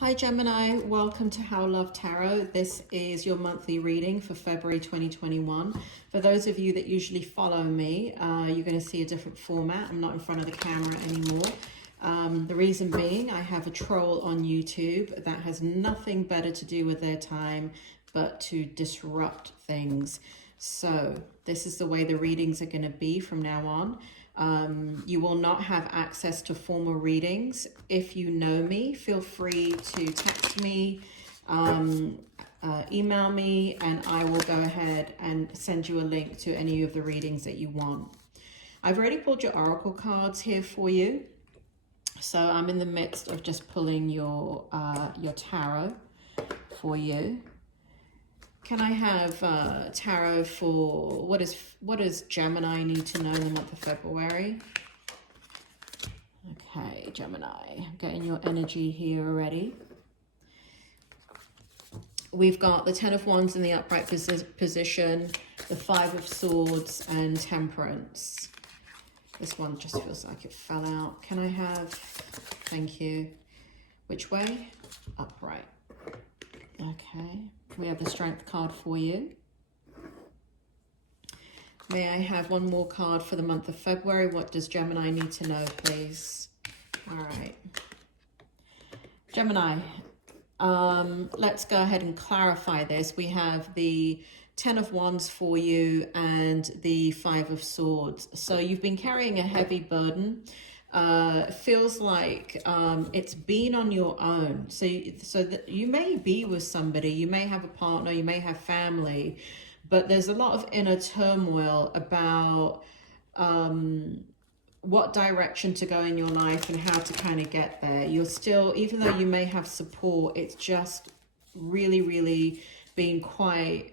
Hi Gemini, welcome to How Love Tarot. This is your monthly reading for February 2021. For those of you that usually follow me, you're going to see a different format. I'm not in front of the camera anymore. The reason being, I have a troll on YouTube that has nothing better to do with their time but to disrupt things. So this is the way the readings are going to be from now on. You will not have access to formal readings. If you know me, feel free to text me, email me, and I will go ahead and send you a link to any of the readings that you want. I've already pulled your oracle cards here for you. So I'm in the midst of just pulling your tarot for you. Can I have tarot for what does Gemini need to know in the month of February? Okay, Gemini, I'm getting your energy here already. We've got the Ten of Wands in the upright position, the Five of Swords, and Temperance. This one just feels like it fell out. Can I have, thank you. Which way? Upright. Okay. We have the Strength card for you. May I have one more card for the month of February? What does Gemini need to know, please? All right. Gemini, let's go ahead and clarify this. We have the Ten of Wands for you and the Five of Swords. So you've been carrying a heavy burden. Feels like it's been on your own. So that you may be with somebody, you may have a partner, you may have family, but there's a lot of inner turmoil about what direction to go in your life and how to kind of get there. You're still, even though you may have support, it's just really being quite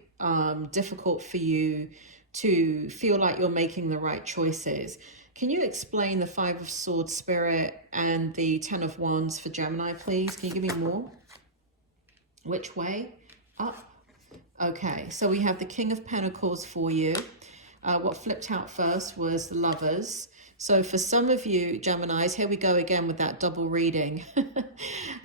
difficult for you to feel like you're making the right choices. Can you explain the Five of Swords spirit and the Ten of Wands for Gemini, please? Can you give me more? Which way? Up. Okay, so we have the King of Pentacles for you. What flipped out first was the Lovers. So for some of you, Geminis, here we go again with that double reading.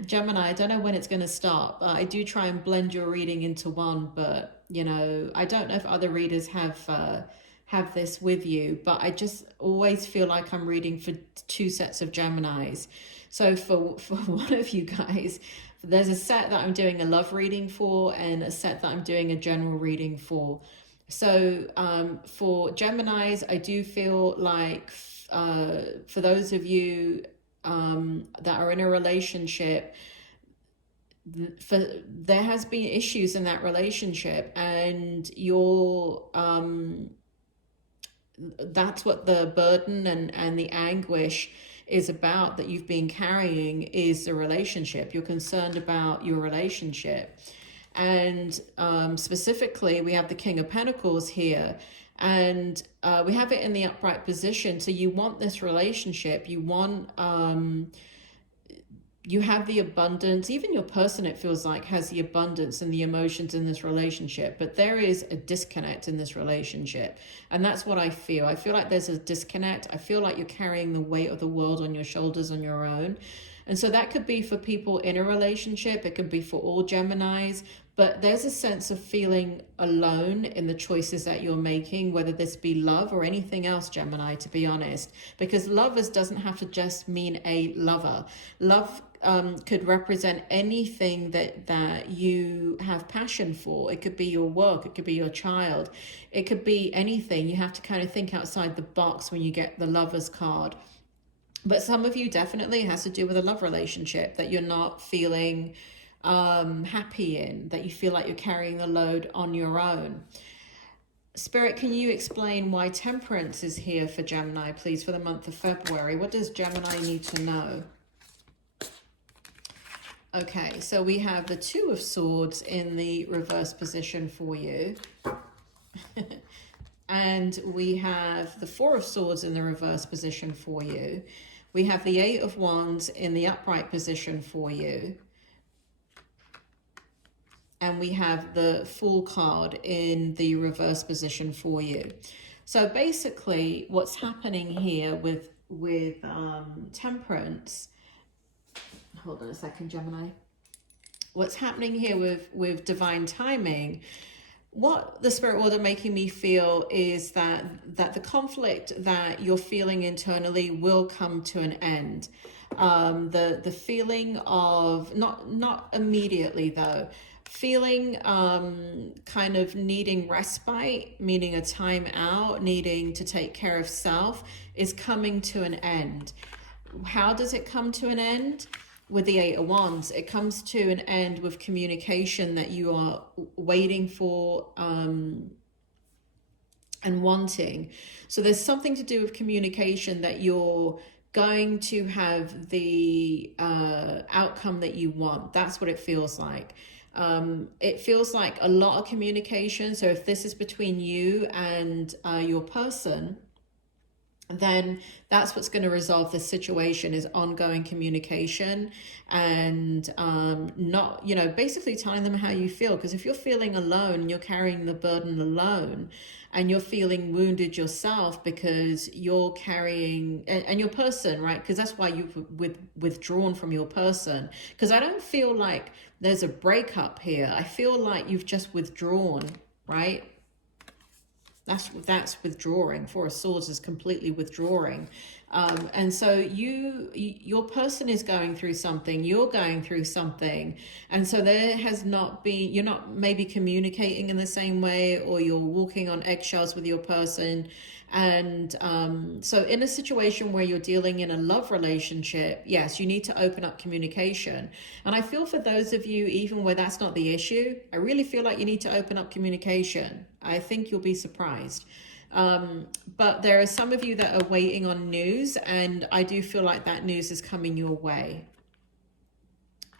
Gemini, I don't know when it's going to start. I do try and blend your reading into one, but, you know, I don't know if other readers have this with you, but I just always feel like I'm reading for two sets of Geminis. So for one of you guys, there's a set that I'm doing a love reading for and a set that I'm doing a general reading for. So for Geminis, I do feel like for those of you that are in a relationship, there has been issues in that relationship, and you're that's what the burden and the anguish is about that you've been carrying, is the relationship. You're concerned about your relationship. And specifically, we have the King of Pentacles here, and we have it in the upright position. So you want this relationship, you want, you have the abundance. Even your person, it feels like, has the abundance and the emotions in this relationship, but there is a disconnect in this relationship. And that's what I feel. I feel like there's a disconnect. I feel like you're carrying the weight of the world on your shoulders on your own. And so that could be for people in a relationship. It could be for all Geminis, but there's a sense of feeling alone in the choices that you're making, whether this be love or anything else, Gemini, to be honest, because lovers doesn't have to just mean a lover. Love could represent anything that you have passion for. It could be your work, it could be your child, it could be anything. You have to kind of think outside the box when you get the Lovers card. But some of you definitely has to do with a love relationship that you're not feeling happy in, that you feel like you're carrying the load on your own. Spirit, can you explain why Temperance is here for Gemini, please, for the month of February? What does Gemini need to know? Okay, so we have the Two of Swords in the reverse position for you. And we have the Four of Swords in the reverse position for you. We have the Eight of Wands in the upright position for you. And we have the Fool card in the reverse position for you. So basically what's happening here with Temperance, hold on a second, Gemini. what's happening here with divine timing, what the spirit world are making me feel is that the conflict that you're feeling internally will come to an end. The feeling of not immediately though, feeling kind of needing respite, meaning a time out, needing to take care of self, is coming to an end. How does it come to an end? With the Eight of Wands, it comes to an end with communication that you are waiting for and wanting. So there's something to do with communication that you're going to have the outcome that you want. That's what it feels like. It feels like a lot of communication. So if this is between you and your person, then that's what's going to resolve this situation, is ongoing communication and not, you know, basically telling them how you feel. Because if you're feeling alone, you're carrying the burden alone, and you're feeling wounded yourself because you're carrying, and your person, right? Because that's why you've withdrawn from your person. Because I don't feel like there's a breakup here. I feel like you've just withdrawn, right? That's withdrawing. Four of Swords is completely withdrawing. And so your person is going through something, you're going through something. And so there has not been, you're not maybe communicating in the same way, or you're walking on eggshells with your person. And so in a situation where you're dealing in a love relationship, yes, you need to open up communication. And I feel for those of you, even where that's not the issue, I really feel like you need to open up communication. I think you'll be surprised. But there are some of you that are waiting on news, and I do feel like that news is coming your way.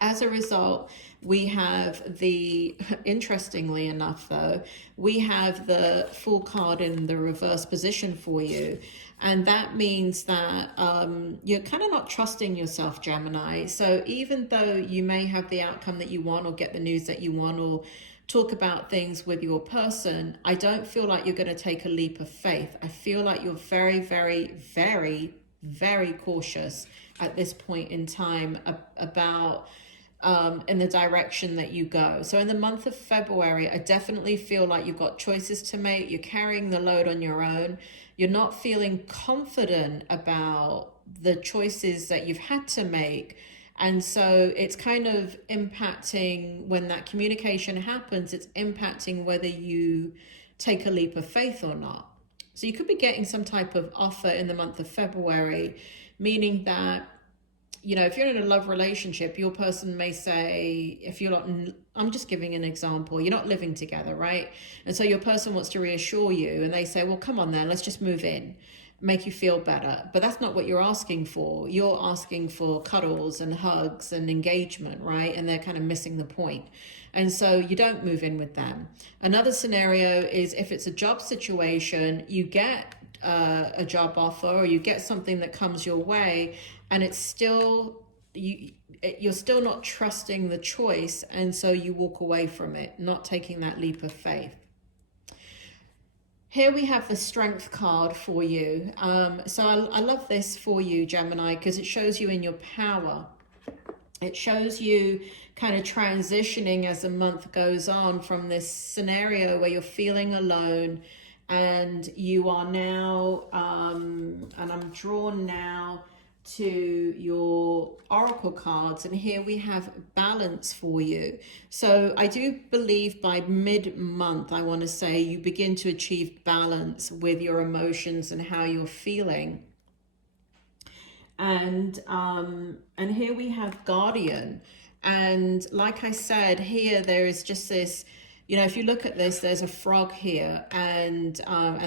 As a result, we have the, interestingly enough though, we have the Fool card in the reverse position for you. And that means that you're kind of not trusting yourself, Gemini. So even though you may have the outcome that you want, or get the news that you want, or talk about things with your person, I don't feel like you're going to take a leap of faith. I feel like you're very, very, very, very cautious at this point in time about in the direction that you go. So in the month of February, I definitely feel like you've got choices to make. You're carrying the load on your own. You're not feeling confident about the choices that you've had to make. And so it's kind of impacting, when that communication happens, it's impacting whether you take a leap of faith or not. So you could be getting some type of offer in the month of February, meaning that, you know, if you're in a love relationship, your person may say, if you're not, I'm just giving an example, you're not living together, right? And so your person wants to reassure you, and they say, well, come on then, let's just move in, make you feel better. But that's not what you're asking for. You're asking for cuddles and hugs and engagement, right? And they're kind of missing the point. And so you don't move in with them. Another scenario is if it's a job situation, you get a job offer, or you get something that comes your way, and it's still, you're still not trusting the choice, and so you walk away from it, not taking that leap of faith. Here we have the Strength card for you. So I love this for you, Gemini, because it shows you in your power. It shows you kind of transitioning as the month goes on from this scenario where you're feeling alone, and you are now, and I'm drawn now to your oracle cards, and here we have balance for you. So I do believe by mid-month, I want to say, you begin to achieve balance with your emotions and how you're feeling. And here we have Guardian, and like I said, here there is just this, you know, if you look at this, there's a frog here, and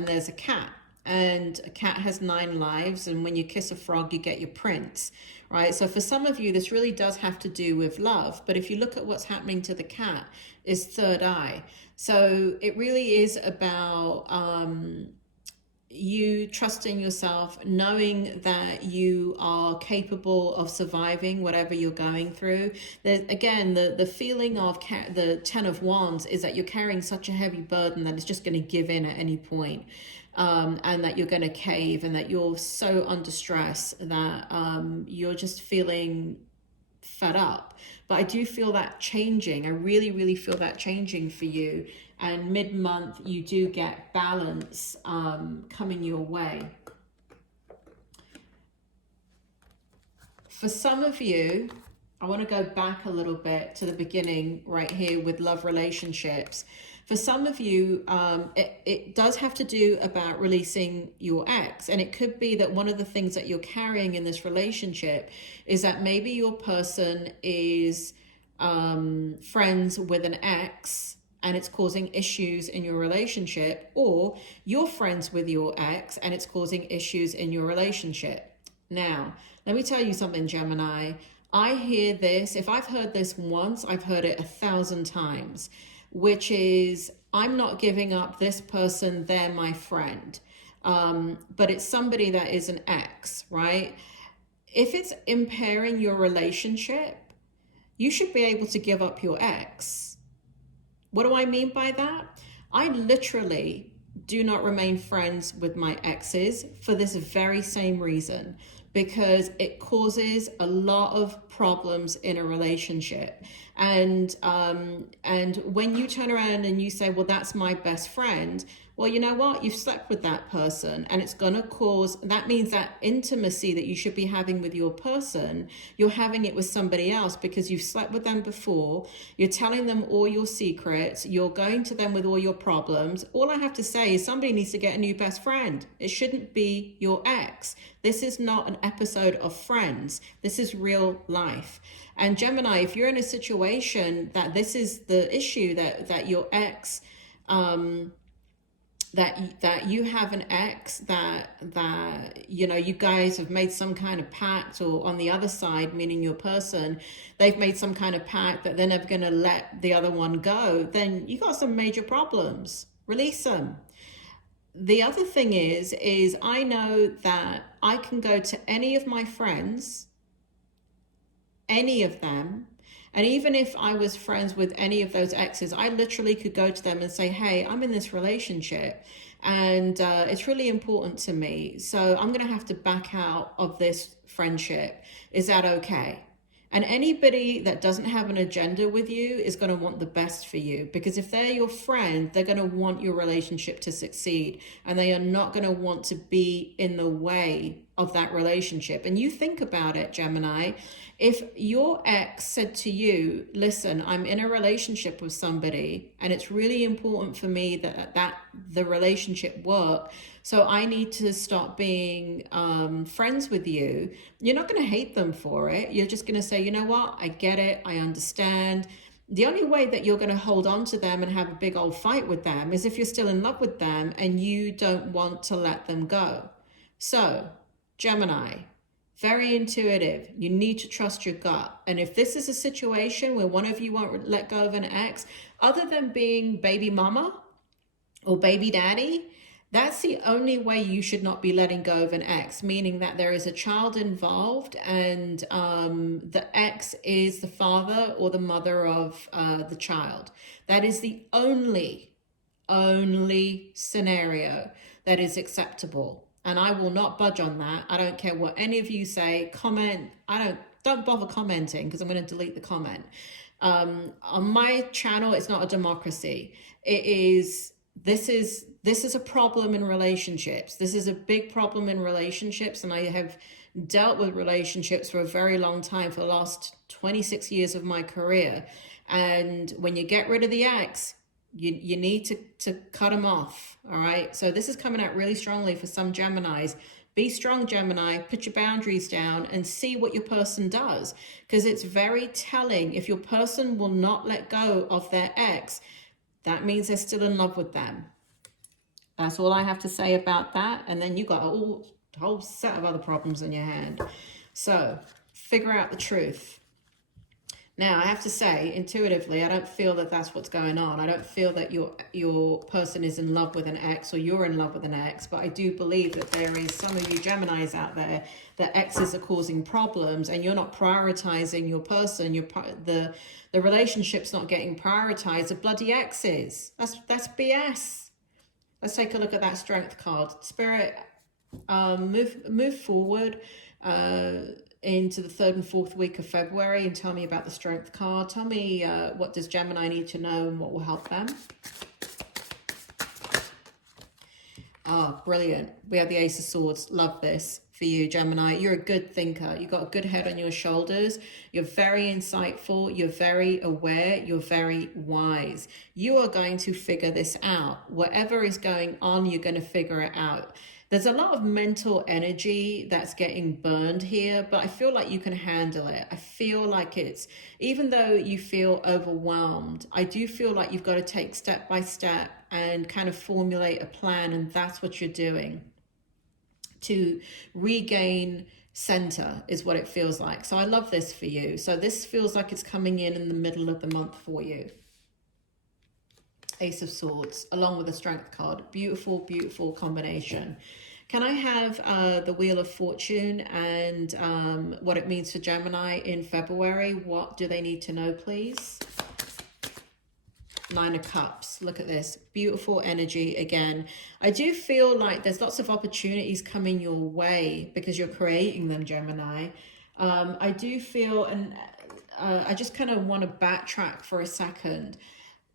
there's a cat. And a cat has 9 lives, and when you kiss a frog, you get your prince, right? So for some of you, this really does have to do with love. But if you look at what's happening to the cat, is third eye. So it really is about you trusting yourself, knowing that you are capable of surviving whatever you're going through. Again, the feeling of the Ten of Wands is that you're carrying such a heavy burden that it's just going to give in at any point. And that you're going to cave, and that you're so under stress that you're just feeling fed up. but I do feel that changing. I really, really feel that changing for you. And mid-month, you do get balance coming your way. For some of you, I want to go back a little bit to the beginning right here with love relationships. For some of you, it does have to do about releasing your ex. And it could be that one of the things that you're carrying in this relationship is that maybe your person is friends with an ex and it's causing issues in your relationship, or you're friends with your ex and it's causing issues in your relationship. Now, let me tell you something, Gemini. I hear this. If I've heard this once, I've heard it 1,000 times, which is, I'm not giving up this person, they're my friend. But it's somebody that is an ex, right? If it's impairing your relationship, you should be able to give up your ex. What do I mean by that? I literally do not remain friends with my exes for this very same reason, because it causes a lot of problems in a relationship. And when you turn around and you say, well, that's my best friend, well, you know what? You've slept with that person, and it's going to cause, that means that intimacy that you should be having with your person, you're having it with somebody else because you've slept with them before. You're telling them all your secrets. You're going to them with all your problems. All I have to say is somebody needs to get a new best friend. It shouldn't be your ex. This is not an episode of Friends. This is real life. And Gemini, if you're in a situation that this is the issue, that your ex, that you have an ex that you know, you guys have made some kind of pact, or on the other side, meaning your person, they've made some kind of pact that they're never going to let the other one go, then you got some major problems. Release them. The other thing is I know that I can go to any of my friends, any of them, and even if I was friends with any of those exes, I literally could go to them and say, hey, I'm in this relationship and it's really important to me, so I'm going to have to back out of this friendship. Is that okay? And anybody that doesn't have an agenda with you is going to want the best for you, because if they're your friend, they're going to want your relationship to succeed, and they are not going to want to be in the way of that relationship. And you think about it, Gemini, if your ex said to you, listen, I'm in a relationship with somebody and it's really important for me that the relationship work, so I need to stop being friends with you, you're not going to hate them for it. You're just going to say, you know what, I get it, I understand. The only way that you're going to hold on to them and have a big old fight with them is if you're still in love with them and you don't want to let them go. So, Gemini, very intuitive. You need to trust your gut. And if this is a situation where one of you won't let go of an ex, other than being baby mama or baby daddy, that's the only way you should not be letting go of an ex, meaning that there is a child involved and the ex is the father or the mother of the child. That is the only scenario that is acceptable. And I will not budge on that. I don't care what any of you say. Comment. Don't bother commenting, because I'm going to delete the comment. On my channel, it's not a democracy. This is a problem in relationships. This is a big problem in relationships, and I have dealt with relationships for a very long time, for the last 26 years of my career. And when you get rid of the ex, you need to cut them off, all right? So this is coming out really strongly for some Geminis. Be strong, Gemini. Put your boundaries down and see what your person does, because it's very telling. If your person will not let go of their ex, that means they're still in love with them. That's all I have to say about that. And then you got a whole set of other problems in your hand. So figure out the truth. Now, I have to say, intuitively, I don't feel that that's what's going on. I don't feel that your person is in love with an ex, or you're in love with an ex, but I do believe that there is some of you Geminis out there that exes are causing problems, and you're not prioritizing your person. The relationship's not getting prioritized. The bloody ex is. That's BS. Let's take a look at that strength card. Spirit, move forward. into the 3rd and 4th week of February and tell me about the Strength card. Tell me what does Gemini need to know and what will help them. Ah, brilliant. We have the Ace of Swords. Love this for you, Gemini. You're a good thinker. You've got a good head on your shoulders. You're very insightful. You're very aware. You're very wise. You are going to figure this out. Whatever is going on, you're going to figure it out. There's a lot of mental energy that's getting burned here, but I feel like you can handle it. I feel like it's, even though you feel overwhelmed, I do feel like you've got to take step by step and kind of formulate a plan, and that's what you're doing to regain center is what it feels like. So I love this for you. So this feels like it's coming in the middle of the month for you. Ace of Swords along with the Strength card. Beautiful, beautiful combination. Can I have the Wheel of Fortune and what it means for Gemini in February? What do they need to know, please? 9 of Cups. Look at this. Beautiful energy again. I do feel like there's lots of opportunities coming your way because you're creating them, Gemini. I do feel, and I just kind of want to backtrack for a second.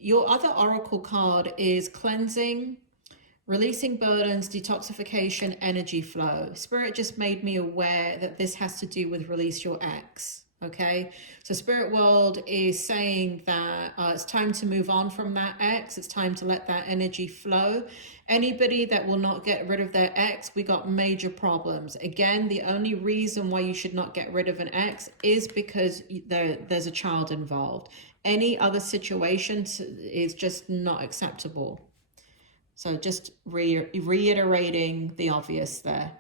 Your other oracle card is cleansing, releasing burdens, detoxification, energy flow. Spirit just made me aware that this has to do with release your ex. Okay, so Spirit World is saying that it's time to move on from that ex. It's time to let that energy flow. Anybody that will not get rid of their ex, we got major problems. Again, the only reason why you should not get rid of an ex is because there's a child involved. Any other situation is just not acceptable. So just reiterating the obvious there.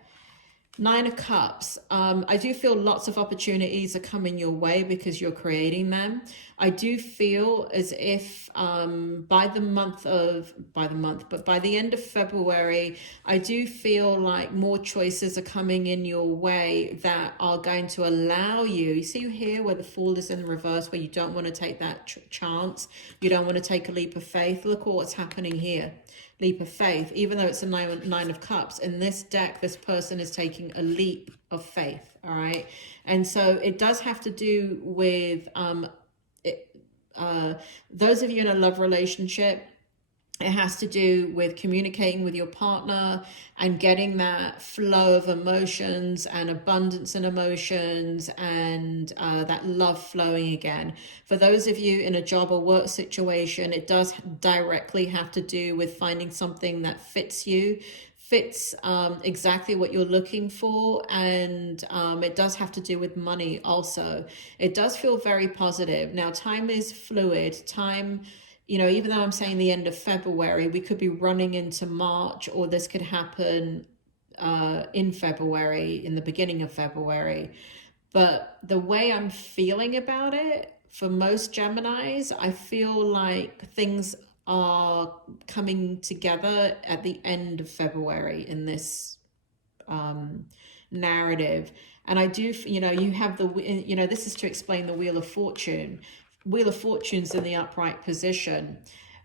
9 of Cups. I do feel lots of opportunities are coming your way because you're creating them. I do feel as if by the end of February, I do feel like more choices are coming in your way that are going to allow you. You see here where the Fool is in reverse, where you don't want to take that chance. You don't want to take a leap of faith. Look at what's happening here. Leap of faith, even though it's a nine of Cups. In this deck, this person is taking a leap of faith, all right? And so it does have to do with those of you in a love relationship. It has to do with communicating with your partner and getting that flow of emotions and abundance in emotions and that love flowing again. For those of you in a job or work situation, it does directly have to do with finding something that fits you, fits exactly what you're looking for, and it does have to do with money also. It does feel very positive. Now, time is fluid. Time, you know, even though I'm saying the end of February, we could be running into March, or this could happen in February, in the beginning of February. But the way I'm feeling about it, for most Geminis, I feel like things are coming together at the end of February in this narrative. And I do, you know, you have the, you know, this is to explain the Wheel of Fortune. Wheel of Fortune's in the upright position.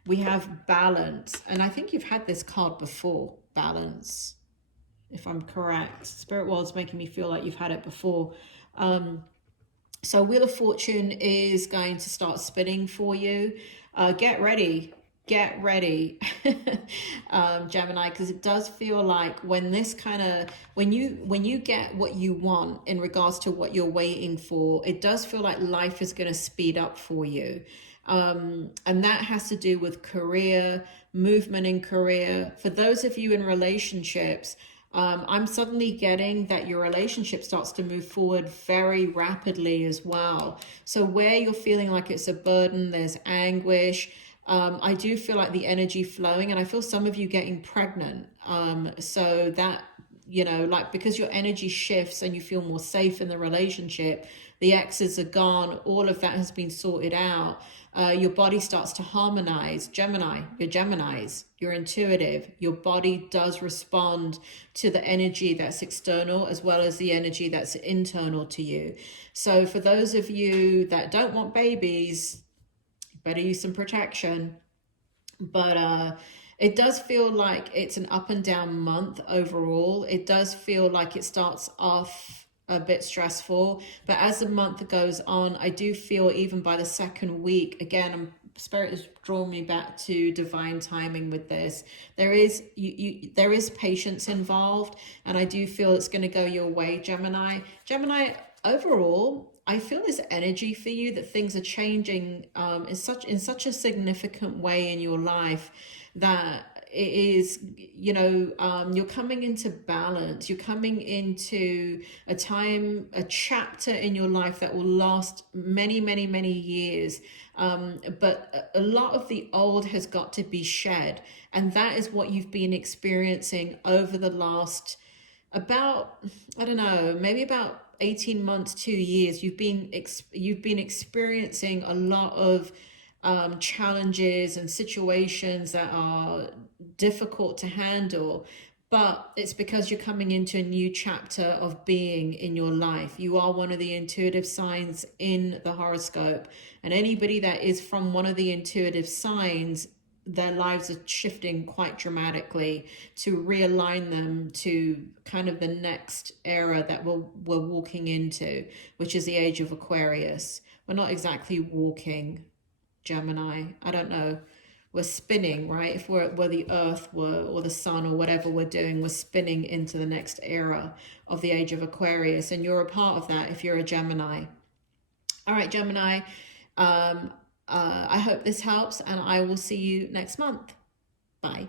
We have balance, and I think you've had this card before, balance, if I'm correct. Spirit World's making me feel like you've had it before. So Wheel of Fortune is going to start spinning for you. Get ready. Get ready, Gemini, because it does feel like when this kind of, when you get what you want in regards to what you're waiting for, it does feel like life is going to speed up for you. And that has to do with career, movement in career. For those of you in relationships, I'm suddenly getting that your relationship starts to move forward very rapidly as well. So where you're feeling like it's a burden, there's anguish, I do feel like the energy flowing, and I feel some of you getting pregnant. So that, you know, like, because your energy shifts and you feel more safe in the relationship, the exes are gone, all of that has been sorted out. Your body starts to harmonize. Gemini, you're Geminis, you're intuitive. Your body does respond to the energy that's external as well as the energy that's internal to you. So for those of you that don't want babies, better use some protection. But it does feel like it's an up and down month overall. It does feel like it starts off a bit stressful, but as the month goes on, I do feel even by the second week, again, Spirit has drawn me back to divine timing with this. There is there is patience involved, and I do feel it's going to go your way, Gemini. Gemini, overall, I feel this energy for you that things are changing in such a significant way in your life that it is, you know, you're coming into balance. You're coming into a time, a chapter in your life that will last many, many, many years. But a lot of the old has got to be shed. And that is what you've been experiencing over the last about, I don't know, maybe about 18 months, 2 years. You've been experiencing a lot of challenges and situations that are difficult to handle, but it's because you're coming into a new chapter of being in your life. You are one of the intuitive signs in the horoscope, and anybody that is from one of the intuitive signs, their lives are shifting quite dramatically to realign them to kind of the next era that we're walking into, which is the age of Aquarius. We're not exactly walking, Gemini. I don't know. We're spinning, right? If we're the earth were, or the sun, or whatever we're doing, we're spinning into the next era of the age of Aquarius. And you're a part of that if you're a Gemini. All right, Gemini. I hope this helps, and I will see you next month. Bye.